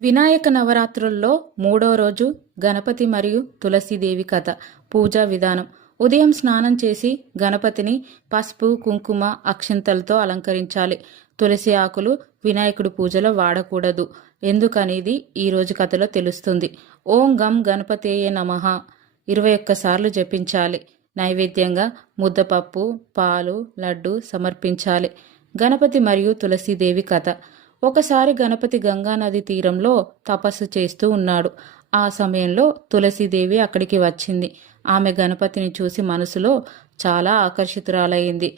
వినాయక నవరాత్రుల్లో మూడో రోజు గణపతి మరియు తులసీదేవి కథ. పూజా విధానం: ఉదయం స్నానం చేసి గణపతిని పసుపు, కుంకుమ, అక్షంతలతో అలంకరించాలి. తులసి ఆకులు వినాయకుడి పూజలో వాడకూడదు. ఎందుకనేది ఈరోజు కథలో తెలుస్తుంది. ఓం గం గణపతేయ నమః 21 సార్లు జపించాలి. నైవేద్యంగా ముద్దపప్పు, పాలు, లడ్డు సమర్పించాలి. గణపతి మరియు తులసీదేవి కథ. ఒకసారి గణపతి గంగానది తీరంలో తపస్సు చేస్తూ ఉన్నాడు. ఆ సమయంలో తులసీదేవి అక్కడికి వచ్చింది. ఆమె గణపతిని చూసి మనసులో చాలా ఆకర్షితురాలయ్యింది.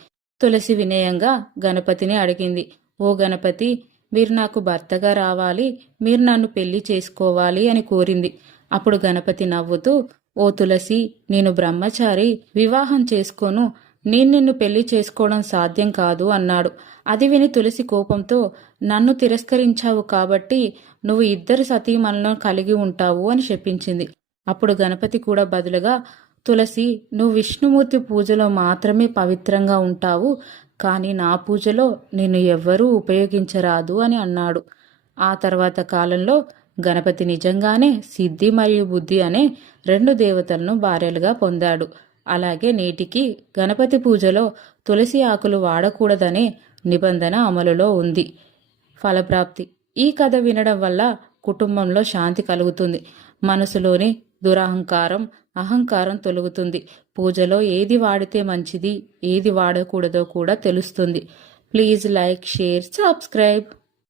తులసి వినయంగా గణపతిని అడిగింది, ఓ గణపతి, మీరు నాకు భర్తగా రావాలి, మీరు నన్ను పెళ్లి చేసుకోవాలి అని కోరింది. అప్పుడు గణపతి నవ్వుతూ, ఓ తులసి, నేను బ్రహ్మచారి, వివాహం చేసుకోను, నిన్ను పెళ్లి చేసుకోవడం సాధ్యం కాదు అన్నాడు. అది విని తులసి కోపంతో, నన్ను తిరస్కరించావు కాబట్టి నువ్వు 2 సతీమణులను కలిగి ఉంటావు అని శపించింది. అప్పుడు గణపతి కూడా బదులుగా, తులసి, నువ్వు విష్ణుమూర్తి పూజలో మాత్రమే పవిత్రంగా ఉంటావు, కానీ నా పూజలో నిన్ను ఎవ్వరూ ఉపయోగించరాదు అని అన్నాడు. ఆ తర్వాత కాలంలో గణపతి నిజంగానే సిద్ధి మరియు బుద్ధి అనే 2 దేవతలను భార్యలుగా పొందాడు. అలాగే నేటికి గణపతి పూజలో తులసి ఆకులు వాడకూడదనే నిబంధన అమలులో ఉంది. ఫలప్రాప్తి: ఈ కథ వినడం వల్ల కుటుంబంలో శాంతి కలుగుతుంది. మనసులోని దురహంకారం, అహంకారం తొలగుతుంది. పూజలో ఏది వాడితే మంచిది, ఏది వాడకూడదో కూడా తెలుస్తుంది. Please like, share, subscribe.